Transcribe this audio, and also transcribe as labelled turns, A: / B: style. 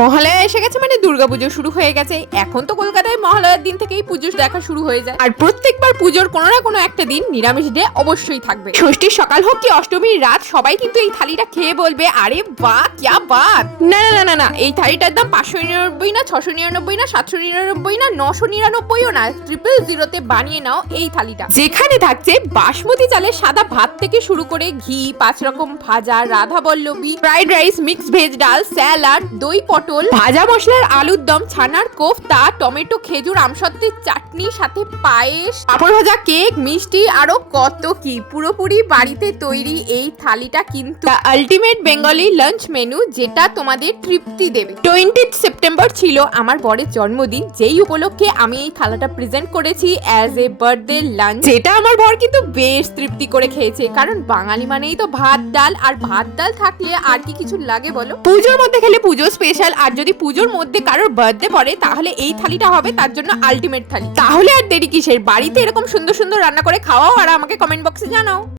A: মহালয়া এসে গেছে মানে দুর্গাপুজো শুরু হয়ে গেছে। এখন তো কলকাতায় মহালয়ার দিন থেকেই পুজো দেখা শুরু হয়ে যায়। আর প্রত্যেকবার পুজোর কোনো না কোনো একটা দিন নিরামিষ ডে অবশ্যই থাকবে। ষষ্ঠীর সকাল হোক কি অষ্টমীর রাত, সবাই কিন্তু এই থালিটা খেয়ে বলবে, আরে বাহ, কিয়া বাত! না না না না না, এই থালিটার দাম পাঁচশো নিরানব্বই না ছশো নিরানব্বই না সাতশো নিরানব্বই না নশো নিরানব্বইও না ট্রিপল জিরোতে বানিয়ে নাও এই থালিটা। যেখানে থাকছে বাসমতি চালের সাদা ভাত থেকে শুরু করে ঘি, পাঁচ রকম ভাজা, radhaballavi fried rice mix veg ডাল স্যালাড দই পটল, ভাজা মশলার আলুর দম, ছানার কোফতা টমেটো, খেজুর আমসত্ত্বের চাটনি, সাথে পায়েস, পাঁপড় ভাজা কেক, মিষ্টি, আরও কত কি। পুরোপুরি বাড়িতে তৈরি এই থালিটা কিন্তু আলটিমেট বেঙ্গলি লাঞ্চ মেনু যেটা তোমাদের তৃপ্তি দেবে। টোয়েন্টি সেপ্টেম্বর ছিল আমার বরের জন্মদিন। যেই উপলক্ষে আমি এই থালাটা প্রেজেন্ট করেছি অ্যাজ এ বার্থডে লাঞ্চ যেটা আমার বর কিন্তু বেশ তৃপ্তি করে খেয়েছে। কারণ বাঙালি মানেই তো ভাত, ডাল। আর ভাত, ডাল থাকলে আর কি কিছু লাগে বলো? পুজোর মধ্যে খেলে পুজো স্পেশাল আর যদি পুজোর মধ্যে কারোর বার্থডে পড়ে, তাহলে এই থালিটা হবে তার জন্য আলটিমেট থালি। তাহলে আর দেরি কিসের? বাড়িতে এরকম সুন্দর সুন্দর রান্না করে খাওয়াও আর আমাকে কমেন্ট বক্সে জানাও।